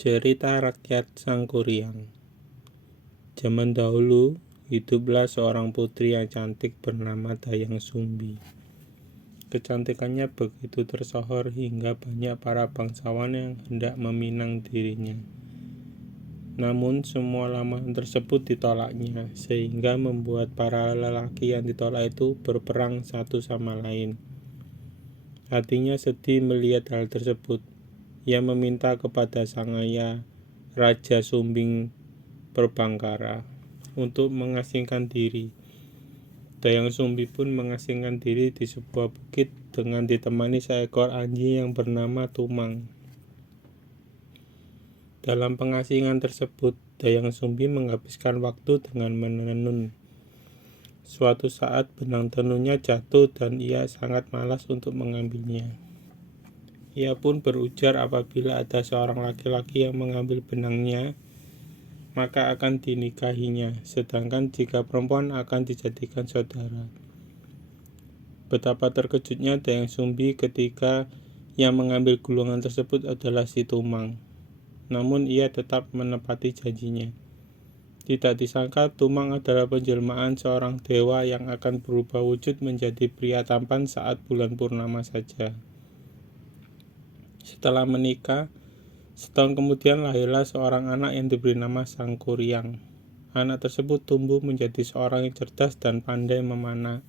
Cerita rakyat Sangkuriang. Zaman dahulu, hiduplah seorang putri yang cantik bernama Dayang Sumbi. Kecantikannya begitu tersohor hingga banyak para bangsawan yang hendak meminang dirinya. Namun semua lamaran tersebut ditolaknya, sehingga membuat para lelaki yang ditolak itu berperang satu sama lain. Hatinya sedih melihat hal tersebut. Ia meminta kepada sang ayah, Raja Sumbing Perbangkara, untuk mengasingkan diri. Dayang Sumbi pun mengasingkan diri di sebuah bukit dengan ditemani seekor anjing yang bernama Tumang. Dalam pengasingan tersebut, Dayang Sumbi menghabiskan waktu dengan menenun. Suatu saat benang tenunnya jatuh dan ia sangat malas untuk mengambilnya. Ia pun berujar apabila ada seorang laki-laki yang mengambil benangnya, maka akan dinikahinya, sedangkan jika perempuan akan dijadikan saudara. Betapa terkejutnya Dayang Sumbi ketika yang mengambil gulungan tersebut adalah si Tumang. Namun ia tetap menepati janjinya. Tidak disangka Tumang adalah penjelmaan seorang dewa yang akan berubah wujud menjadi pria tampan saat bulan purnama saja. Setelah menikah, setahun kemudian lahirlah seorang anak yang diberi nama Sangkuriang. Anak tersebut tumbuh menjadi seorang yang cerdas dan pandai memanah.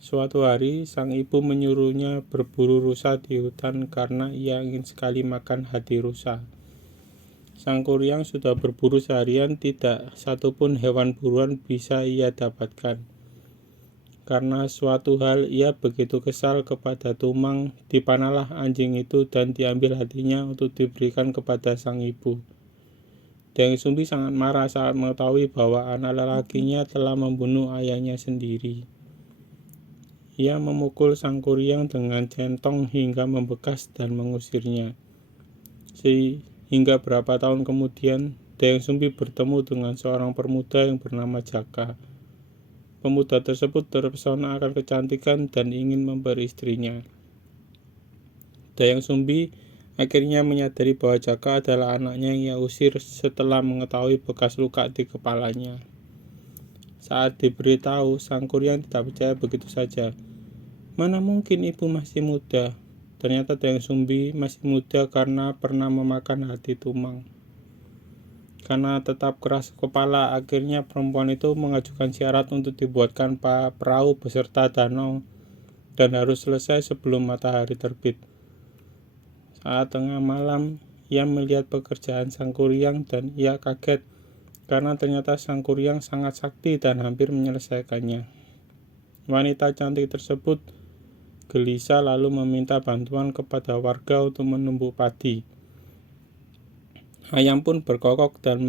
Suatu hari, sang ibu menyuruhnya berburu rusa di hutan karena ia ingin sekali makan hati rusa. Sangkuriang sudah berburu seharian, tidak satupun hewan buruan bisa ia dapatkan. Karena suatu hal ia begitu kesal kepada Tumang, dipanahlah anjing itu dan diambil hatinya untuk diberikan kepada sang ibu. Dayang Sumbi sangat marah saat mengetahui bahwa anak lelakinya telah membunuh ayahnya sendiri. Ia memukul Sangkuriang dengan centong hingga membekas dan mengusirnya. Hingga berapa tahun kemudian, Dayang Sumbi bertemu dengan seorang pemuda yang bernama Jaka. Pemuda tersebut terpesona akan kecantikan dan ingin memberi istrinya. Dayang Sumbi akhirnya menyadari bahwa Jaka adalah anaknya yang ia usir setelah mengetahui bekas luka di kepalanya. Saat diberitahu, Sangkuriang tidak percaya begitu saja. Mana mungkin ibu masih muda? Ternyata Dayang Sumbi masih muda karena pernah memakan hati Tumang. Karena tetap keras kepala, akhirnya perempuan itu mengajukan syarat untuk dibuatkan perahu beserta danau dan harus selesai sebelum matahari terbit. Saat tengah malam, ia melihat pekerjaan Sangkuriang dan ia kaget karena ternyata Sangkuriang sangat sakti dan hampir menyelesaikannya. Wanita cantik tersebut gelisah lalu meminta bantuan kepada warga untuk menumbuk padi. Ayam pun berkokok dan